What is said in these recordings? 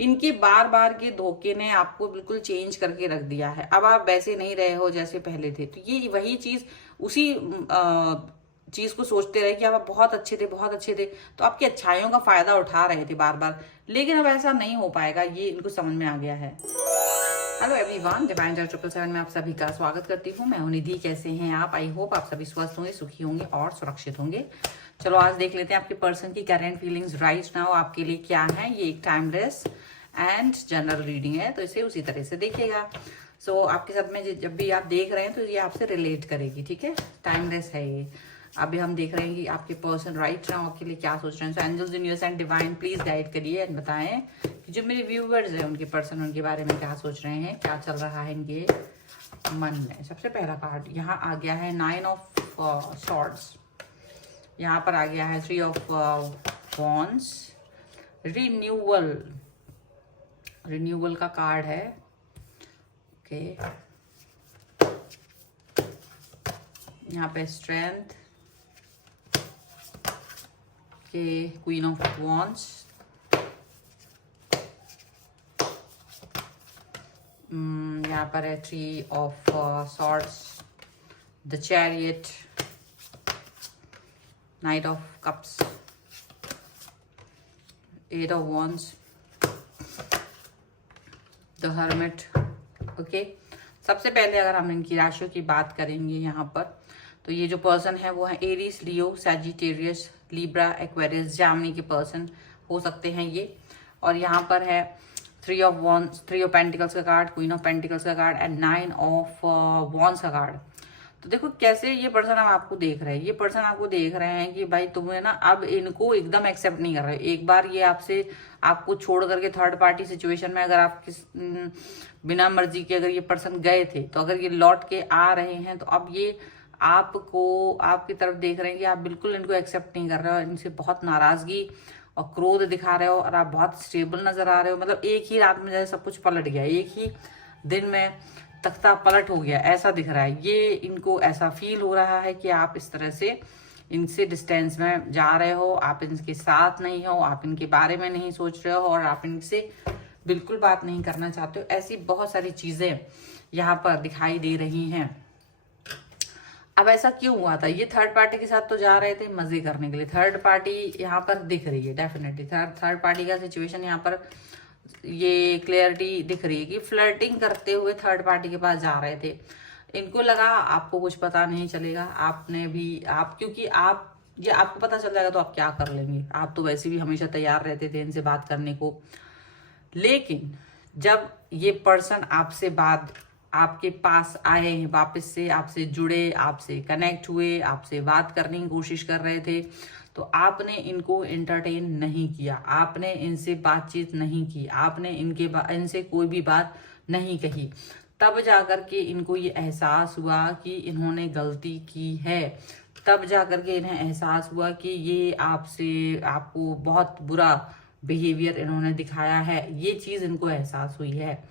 इनके बार बार के धोखे ने आपको बिल्कुल चेंज करके रख दिया है। अब आप वैसे नहीं रहे हो जैसे पहले थे। तो ये वही चीज उसी चीज को सोचते रहे कि आप बहुत अच्छे थे, बहुत अच्छे थे, तो आपकी अच्छाइयों का फायदा उठा रहे थे बार बार। लेकिन अब ऐसा नहीं हो पाएगा, ये इनको समझ में आ गया है। हेलो एवरीवन, डिवाइन जल 777 में आप सभी का स्वागत करती हूँ। मैं हूं निधि। कैसे हैं आप? आई होप आप सभी स्वस्थ होंगे, सुखी होंगे और सुरक्षित होंगे। चलो आज देख लेते हैं आपके पर्सन की करंट फीलिंग्स राइट नाउ आपके लिए क्या है। ये एक टाइमलेस एंड जनरल रीडिंग है, तो इसे उसी तरह से देखिएगा। सो आपके साथ में जब भी आप देख रहे हैं तो ये आपसे रिलेट करेगी, ठीक है। टाइमलेस है ये। अभी हम देख रहे हैं कि आपके पर्सन राइट नाउ आपके लिए क्या सोच रहे हैं। So angels, universe and divine please guide करिए एंड बताएं कि जो मेरे व्यूवर्स हैं उनके पर्सन उनके बारे में क्या सोच रहे हैं, क्या चल रहा है इनके मन में। सबसे पहला कार्ड यहाँ आ गया है 9 ऑफ सॉर्ड्स। यहाँ पर आ गया है 3 ऑफ वॉन्ड्स। रिन्यूअल का कार्ड है। ओके, यहाँ पे स्ट्रेंथ के क्वीन ऑफ वॉन्ड्स, यहाँ पर है 3 of swords, the chariot, night of cups, 8 of wands, the hermit. Okay, सबसे पहले अगर हम इनकी राशियों की बात करेंगे यहाँ पर, तो ये जो पर्सन है वो है एरीज, लियो, सैजिटेरियस, लिब्रा, एक्वेरियस, जामिनी के पर्सन हो सकते हैं ये। और यहाँ पर है 3 ऑफ वॉन्ड्स, 3 ऑफ पेंटिकल्स का कार्ड, क्वीन ऑफ पेंटिकल्स का कार्ड एंड 9 ऑफ वॉन्ड्स का कार्ड। तो देखो कैसे ये पर्सन अब आपको देख रहे हैं। ये पर्सन आपको देख रहे हैं कि भाई तुम्हें ना अब इनको एकदम एक्सेप्ट नहीं कर रहे। एक बार ये आपको छोड़ करके थर्ड पार्टी सिचुएशन में अगर आप बिना मर्जी के अगर ये पर्सन गए थे, तो अगर ये लौट के आ रहे हैं तो अब ये आपकी तरफ देख रहे हैं कि आप बिल्कुल इनको एक्सेप्ट नहीं कर रहे हो। इनसे बहुत नाराजगी और क्रोध दिखा रहे हो और आप बहुत स्टेबल नजर आ रहे हो। मतलब एक ही रात में जैसे सब कुछ पलट गया, एक ही दिन में तख्ता पलट हो गया, ऐसा दिख रहा है। ये इनको ऐसा फील हो रहा है कि आप इस तरह से इनसे डिस्टेंस में जा रहे हो, आप इनके साथ नहीं हो, आप इनके बारे में नहीं सोच रहे हो और आप इनसे बिल्कुल बात नहीं करना चाहते हो। ऐसी बहुत सारी चीजें यहाँ पर दिखाई दे रही हैं। अब ऐसा क्यों हुआ था? ये थर्ड पार्टी के साथ तो जा रहे थे मजे करने के लिए। थर्ड पार्टी यहाँ पर दिख रही है, डेफिनेटली थर्ड पार्टी का सिचुएशन यहाँ पर ये क्लियरिटी दिख रही है कि फ्लर्टिंग करते हुए थर्ड पार्टी के पास जा रहे थे। इनको लगा आपको कुछ पता नहीं चलेगा, क्योंकि ये आपको पता चल जाएगा तो आप क्या कर लेंगे। आप तो वैसे भी हमेशा तैयार रहते थे इनसे बात करने को। लेकिन जब ये पर्सन आपके पास आए, वापस से आपसे जुड़े, आपसे कनेक्ट हुए, आपसे बात करने की कोशिश कर रहे थे, तो आपने इनको एंटरटेन नहीं किया, आपने इनसे बातचीत नहीं की, आपने इनसे कोई भी बात नहीं कही। तब जाकर के इनको ये एहसास हुआ कि इन्होंने गलती की है। तब जाकर के इन्हें एहसास हुआ कि ये आपको बहुत बुरा बिहेवियर इन्होंने दिखाया है। ये चीज इनको एहसास हुई है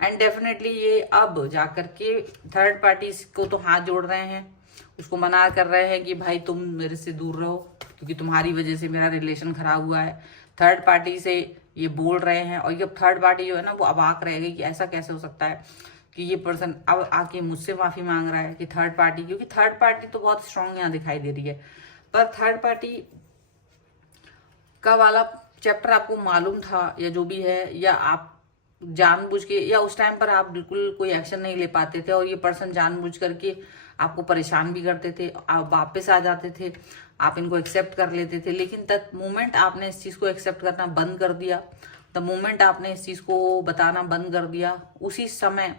एंड डेफिनेटली ये अब जाकर के थर्ड पार्टी को तो हाथ जोड़ रहे हैं, उसको मना कर रहे हैं कि भाई तुम मेरे से दूर रहो, क्योंकि तुम्हारी वजह से मेरा रिलेशन खराब हुआ है। थर्ड पार्टी से ये बोल रहे हैं और ये थर्ड पार्टी जो है ना वो अवाक रह गई कि ऐसा कैसे हो सकता है कि ये पर्सन अब आके मुझसे माफी मांग रहा है कि थर्ड पार्टी, क्योंकि थर्ड पार्टी तो बहुत स्ट्रांग यहाँ दिखाई दे रही है। पर थर्ड पार्टी का वाला चैप्टर आपको मालूम था या जो भी है, या आप जानबूझ के, या उस टाइम पर आप बिल्कुल कोई एक्शन नहीं ले पाते थे और ये पर्सन जानबूझ करके आपको परेशान भी करते थे। आप वापस आ जाते थे, आप इनको एक्सेप्ट कर लेते थे। लेकिन तब मोमेंट आपने इस चीज को एक्सेप्ट करना बंद कर दिया, द मोमेंट आपने इस चीज को बताना बंद कर दिया, उसी समय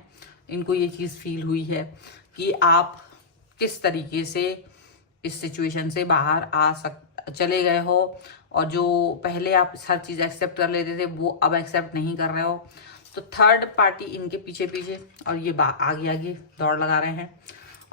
इनको ये चीज फील हुई है कि आप किस तरीके से इस सिचुएशन से बाहर चले गए हो और जो पहले आप हर चीज एक्सेप्ट कर लेते थे वो अब एक्सेप्ट नहीं कर रहे हो। तो थर्ड पार्टी इनके पीछे पीछे और ये आगे आगे दौड़ लगा रहे हैं।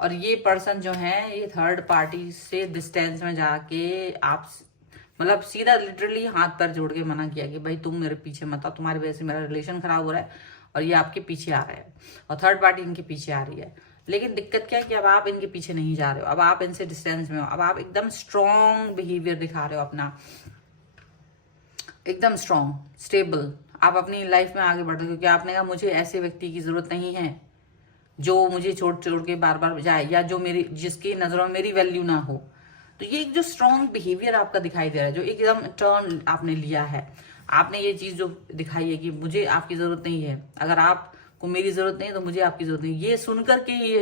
और ये पर्सन जो है ये थर्ड पार्टी से डिस्टेंस में जाके मतलब सीधा लिटरली हाथ पैर जोड़ के मना किया कि भाई तुम मेरे पीछे मत आओ, तुम्हारी वजह से मेरा रिलेशन खराब हो रहा है और ये आपके पीछे आ रहे हैं और थर्ड पार्टी इनके पीछे आ रही है। लेकिन दिक्कत क्या है कि अब आप इनके पीछे नहीं जा रहे हो, अब आप इनसे डिस्टेंस में हो, अब आप एकदम स्ट्रॉन्ग बिहेवियर दिखा रहे हो अपना, एकदम स्ट्रॉन्ग स्टेबल। आप अपनी लाइफ में आगे बढ़ रहे हो, क्योंकि आपने कहा मुझे ऐसे व्यक्ति की जरूरत नहीं है जो मुझे छोड़ छोड़ के बार बार जाए, या जो मेरी जिसकी नजरों में मेरी वैल्यू ना हो। तो ये एक जो स्ट्रॉन्ग बिहेवियर आपका दिखाई दे रहा है, जो एकदम टर्न आपने लिया है, आपने ये चीज जो दिखाई है कि मुझे आपकी जरूरत नहीं है, अगर आपको मेरी जरूरत नहीं है तो मुझे आपकी जरूरत नहीं, ये सुनकर के ये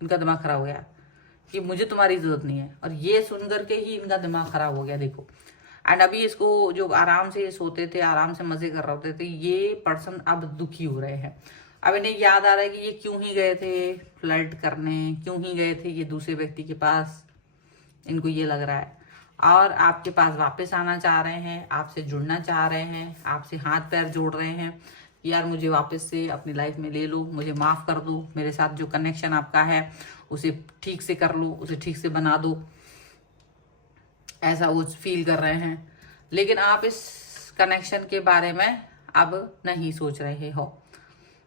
इनका दिमाग खराब हो गया कि मुझे तुम्हारी जरूरत नहीं है, और ये सुनकर के ही इनका दिमाग खराब हो गया। देखो, एंड अभी इसको जो आराम से सोते थे, आराम से मजे कर रहे होते थे, ये पर्सन अब दुखी हो रहे हैं। अब इन्हें याद आ रहा है कि ये क्यों ही गए थे फ्लर्ट करने, क्यों ही गए थे ये दूसरे व्यक्ति के पास, इनको ये लग रहा है। और आपके पास वापस आना चाह रहे हैं, आपसे जुड़ना चाह रहे हैं, आपसे हाथ पैर जोड़ रहे हैं कि यार मुझे वापस से अपनी लाइफ में ले लो, मुझे माफ कर दो, मेरे साथ जो कनेक्शन आपका है उसे ठीक से कर लो, उसे ठीक से बना दो, ऐसा वो फील कर रहे हैं। लेकिन आप इस कनेक्शन के बारे में अब नहीं सोच रहे हो।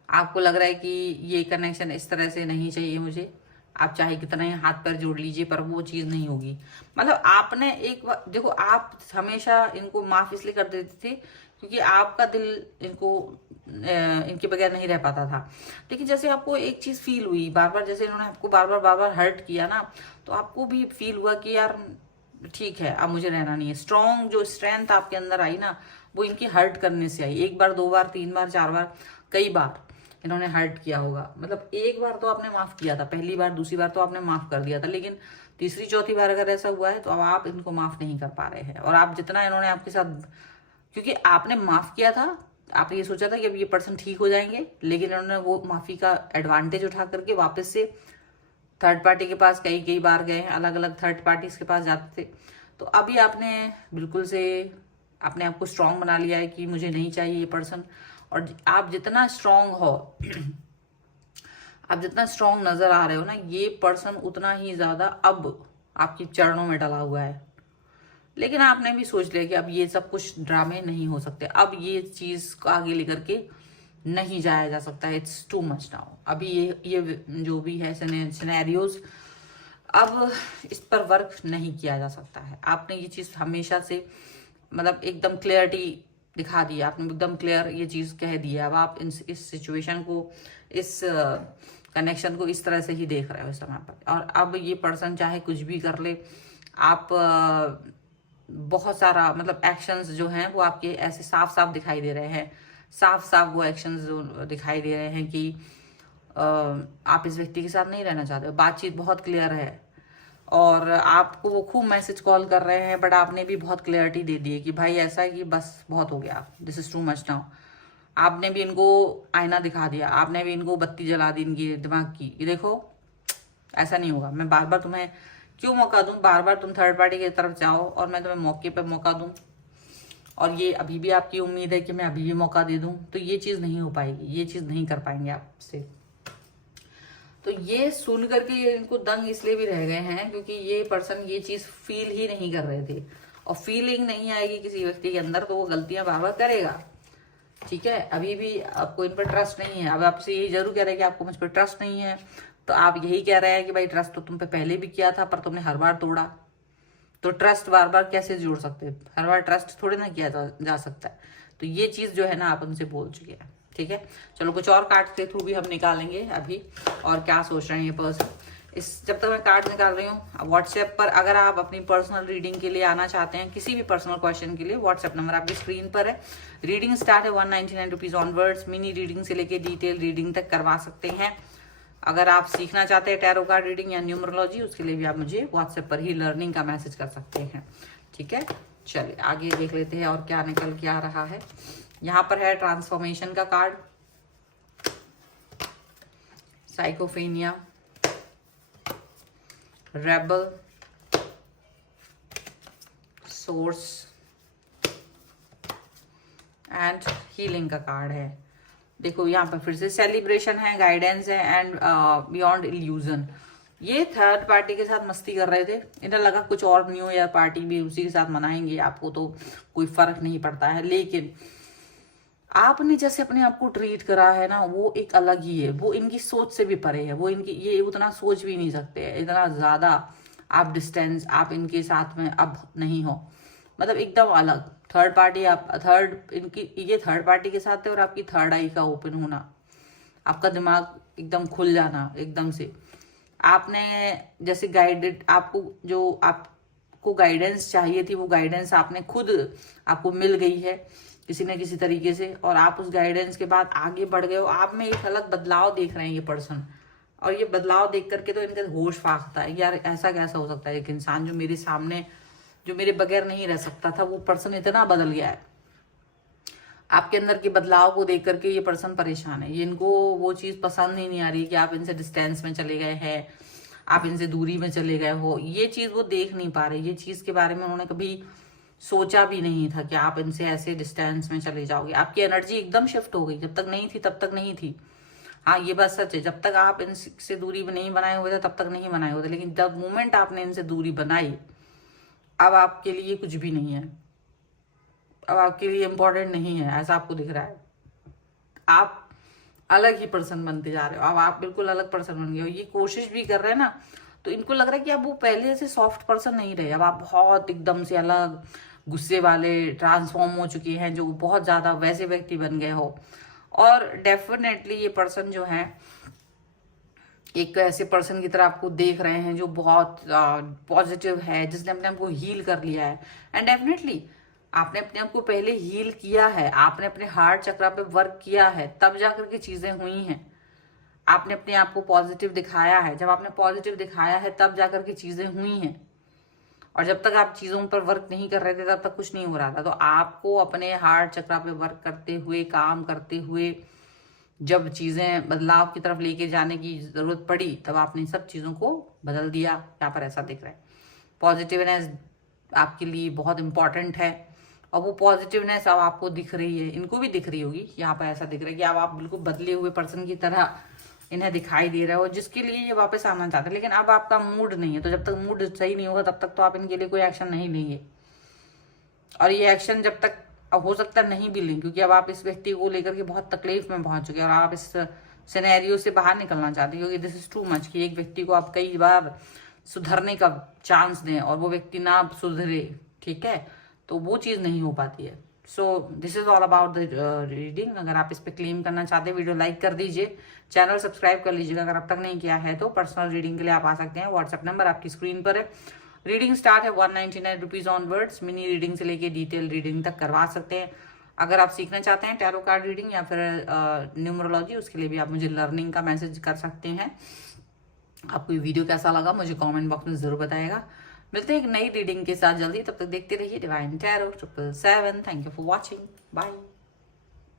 आपको लग रहा है कि ये कनेक्शन इस तरह से नहीं चाहिए मुझे, आप चाहे कितना ही हाथ पैर जोड़ लीजिए पर वो चीज नहीं होगी। मतलब आपने एक देखो, आप हमेशा इनको माफ इसलिए कर देते थे क्योंकि आपका दिल इनको इनके बगैर नहीं रह पाता था। लेकिन जैसे आपको एक चीज फील हुई बार बार, जैसे इन्होंने आपको बार बार हर्ट किया ना, तो आपको भी फील हुआ कि यार ठीक है, अब मुझे रहना नहीं है। स्ट्रॉन्ग जो स्ट्रेंथ आपके अंदर आई ना, वो इनकी हर्ट करने से आई। एक बार, दो बार, तीन बार, चार बार, कई बार इन्होंने हर्ट किया होगा। मतलब एक बार तो आपने माफ किया था, पहली बार, दूसरी बार तो आपने माफ कर दिया था, लेकिन तीसरी चौथी बार अगर ऐसा हुआ है तो अब आप इनको माफ नहीं कर पा रहे हैं। और आप जितना इन्होंने आपके साथ, क्योंकि आपने माफ किया था, आपने ये सोचा था कि अब ये पर्सन ठीक हो जाएंगे, लेकिन इन्होंने वो माफी का एडवांटेज उठा करके वापस से थर्ड पार्टी के पास कई कई बार गए हैं, अलग अलग थर्ड पार्टीज के पास जाते थे। तो अभी आपने बिल्कुल से अपने आप को स्ट्रांग बना लिया है कि मुझे नहीं चाहिए ये पर्सन। और आप जितना स्ट्रांग हो, आप जितना स्ट्रांग नजर आ रहे हो ना, ये पर्सन उतना ही ज्यादा अब आपकी चरणों में डला हुआ है। लेकिन आपने भी सोच लिया कि अब ये सब कुछ ड्रामे नहीं हो सकते, अब ये चीज को आगे लेकर के नहीं जाया जा सकता है। It's too much now. अभी ये जो भी है सिनेरियोज, अब इस पर वर्क नहीं किया जा सकता है। आपने ये चीज हमेशा से मतलब एकदम क्लियरिटी दिखा दी, आपने एकदम क्लियर ये चीज कह दी है। अब आप इस सिचुएशन को, इस कनेक्शन को इस तरह से ही देख रहे हो इस समय पर। और अब ये पर्सन चाहे कुछ भी कर ले, आप बहुत सारा मतलब एक्शंस जो हैं वो आपके ऐसे साफ साफ दिखाई दे रहे हैं, साफ साफ वो एक्शंस जो दिखाई दे रहे हैं कि आप इस व्यक्ति के साथ नहीं रहना चाहते हो। बातचीत बहुत क्लियर है और आपको वो खूब मैसेज कॉल कर रहे हैं, बट आपने भी बहुत क्लियरिटी दे दी है कि भाई ऐसा है कि बस बहुत हो गया, this is too much now. आपने भी इनको आईना दिखा दिया, आपने भी इनको बत्ती जला दी इनकी दिमाग की, ये देखो ऐसा नहीं होगा। मैं बार बार तुम्हें क्यों मौका दूं, बार बार तुम थर्ड पार्टी की तरफ जाओ और मैं तुम्हें मौके पर मौका दूं, और ये अभी भी आपकी उम्मीद है कि मैं अभी भी मौका दे दूं, तो ये चीज नहीं हो पाएगी, ये चीज नहीं कर पाएंगे आपसे। तो ये सुन करके इनको दंग इसलिए भी रह गए हैं क्योंकि ये पर्सन ये चीज फील ही नहीं कर रहे थे। और फीलिंग नहीं आएगी किसी व्यक्ति के अंदर तो वो गलतियां बार बार करेगा। ठीक है, अभी भी आपको इन पर ट्रस्ट नहीं है। अब आपसे यही जरूर कह रहे हैं कि आपको मुझ पर ट्रस्ट नहीं है, तो आप यही कह रहे हैं कि भाई ट्रस्ट तो तुम पे पहले भी किया था पर तुमने हर बार तोड़ा, तो ट्रस्ट बार बार कैसे जोड़ सकते हैं? हर बार ट्रस्ट थोड़ी ना किया जा सकता है। तो ये चीज जो है ना आप उनसे बोल चुके हैं। ठीक है, चलो कुछ और कार्ड के थ्रू भी हम निकालेंगे अभी, और क्या सोच रहे हैं ये पर्सन। इस जब तक मैं कार्ड निकाल रही हूँ, व्हाट्सएप पर अगर आप अपनी पर्सनल रीडिंग के लिए आना चाहते हैं, किसी भी पर्सनल क्वेश्चन के लिए, व्हाट्सएप नंबर आपकी स्क्रीन पर है। रीडिंग स्टार्ट है 199 रुपीज ऑनवर्ड्स। मिनी रीडिंग से लेके डिटेल रीडिंग तक करवा सकते हैं। अगर आप सीखना चाहते हैं टैरो कार्ड रीडिंग या न्यूमरोलॉजी, उसके लिए भी आप मुझे व्हाट्सएप पर ही लर्निंग का मैसेज कर सकते हैं। ठीक है, चलिए आगे देख लेते हैं और क्या निकल के आ रहा है। यहाँ पर है ट्रांसफॉर्मेशन का कार्ड, साइकोफेनिया, रेबल, सोर्स एंड हीलिंग का कार्ड है। देखो यहाँ पर फिर से सेलिब्रेशन है, गाइडेंस है एंड बियॉन्ड इल्यूजन। ये थर्ड पार्टी के साथ मस्ती कर रहे थे, इन्हें लगा कुछ और न्यू ईयर पार्टी भी उसी के साथ मनाएंगे, आपको तो कोई फर्क नहीं पड़ता है। लेकिन आपने जैसे अपने आप को ट्रीट करा है ना, वो एक अलग ही है, वो इनकी सोच से भी परे है। वो इनकी ये उतना सोच भी नहीं सकते, इतना ज्यादा आप डिस्टेंस आप इनके साथ में अब नहीं हो। मतलब एकदम अलग थर्ड पार्टी, आप थर्ड इनकी ये थर्ड पार्टी के साथ है, और आपकी थर्ड आई का ओपन होना, आपका दिमाग एकदम खुल जाना एकदम से। आपने जैसे गाइडेड, आपको जो आपको गाइडेंस चाहिए थी वो गाइडेंस आपने खुद आपको मिल गई है किसी न किसी तरीके से, और आप उस गाइडेंस के बाद आगे बढ़ गए हो। आप में एक अलग बदलाव देख रहे हैं ये पर्सन, और ये बदलाव देख करके तो इनका होश फाख्ता है, यार ऐसा कैसा हो सकता है, एक इंसान जो मेरे सामने, जो मेरे बगैर नहीं रह सकता था, वो पर्सन इतना बदल गया है। आपके अंदर के बदलाव को देख करके ये पर्सन परेशान है। ये इनको वो चीज पसंद ही नहीं आ रही कि आप इनसे डिस्टेंस में चले गए हैं, आप इनसे दूरी में चले गए हो। ये चीज वो देख नहीं पा रहे, ये चीज के बारे में उन्होंने कभी सोचा भी नहीं था कि आप इनसे ऐसे डिस्टेंस में चले जाओगे। आपकी एनर्जी एकदम शिफ्ट हो गई, जब तक नहीं थी तब तक नहीं थी। हाँ ये बात सच है, जब तक आप इनसे दूरी नहीं बनाए हुए थे तब तक नहीं बनाए हुए थे, लेकिन जब मोमेंट आपने इनसे दूरी बनाई, अब आपके लिए कुछ भी नहीं है, अब आपके लिए इम्पोर्टेंट नहीं है, ऐसा आपको दिख रहा है। आप अलग ही पर्सन बनते जा रहे हो, अब आप बिल्कुल अलग पर्सन बन गए हो। ये कोशिश भी कर रहे हैं ना, तो इनको लग रहा है कि अब वो पहले से सॉफ्ट पर्सन नहीं रहे, अब आप बहुत एकदम से अलग गुस्से वाले ट्रांसफॉर्म हो चुके हैं, जो बहुत ज्यादा वैसे व्यक्ति बन गए हो। और डेफिनेटली ये पर्सन जो है एक ऐसे पर्सन की तरह आपको देख रहे हैं जो बहुत पॉजिटिव है, जिसने अपने आप को हील कर लिया है। एंड डेफिनेटली आपने अपने आप को पहले हील किया है, आपने अपने हार्ट चक्रा पे वर्क किया है, तब जाकर के चीजें हुई हैं। आपने अपने आप को पॉजिटिव दिखाया है, जब आपने पॉजिटिव दिखाया है तब जाकर के चीजें हुई हैं। और जब तक आप चीजों पर वर्क नहीं कर रहे थे तब तक कुछ नहीं हो रहा था। तो आपको अपने हार्ट चक्रा पे वर्क करते हुए, काम करते हुए, जब चीजें बदलाव की तरफ लेके जाने की जरूरत पड़ी, तब आपने सब चीजों को बदल दिया। यहाँ पर ऐसा दिख रहा है पॉजिटिवनेस आपके लिए बहुत इंपॉर्टेंट है, और वो पॉजिटिवनेस अब आपको दिख रही है, इनको भी दिख रही होगी। यहाँ पर ऐसा दिख रहा है कि अब आप बिल्कुल बदले हुए पर्सन की तरह इन्हें दिखाई दे रहा है, और जिसके लिए ये वापस आना चाहते हैं। लेकिन अब आपका मूड नहीं है, तो जब तक मूड सही नहीं होगा तब तक तो आप इनके लिए कोई एक्शन नहीं लेंगे। और ये एक्शन जब तक, अब हो सकता नहीं भी लें, क्योंकि अब आप इस व्यक्ति को लेकर के बहुत तकलीफ में पहुंच चुके हैं, और आप इस सिनेरियो से बाहर निकलना चाहते हैं, क्योंकि दिस इज टू मच कि एक व्यक्ति को आप कई बार सुधरने का चांस दें और वो व्यक्ति ना सुधरे, ठीक है, तो वो चीज नहीं हो पाती है। So this is all about the reading. अगर आप इस पे क्लेम करना चाहते हैं, वीडियो लाइक कर दीजिए, चैनल सब्सक्राइब कर लीजिएगा अगर अब तक नहीं किया है तो। पर्सनल रीडिंग के लिए आप आ सकते हैं, व्हाट्सएप नंबर आपकी स्क्रीन पर है। रीडिंग स्टार्ट है 199 रुपीज ऑनवर्ड्स। मिनी रीडिंग से लेके डिटेल रीडिंग तक करवा सकते हैं। अगर आप सीखना चाहते हैं टैरो कार्ड रीडिंग या फिर न्यूमरोलॉजी, उसके लिए भी आप मुझे लर्निंग का मैसेज कर सकते हैं। आपको ये वीडियो कैसा लगा मुझे कमेंट बॉक्स में जरूर बताएगा। मिलते हैं एक नई रीडिंग के साथ जल्दी, तब तक देखते रहिए divine tarot 777। Thank you for watching, bye.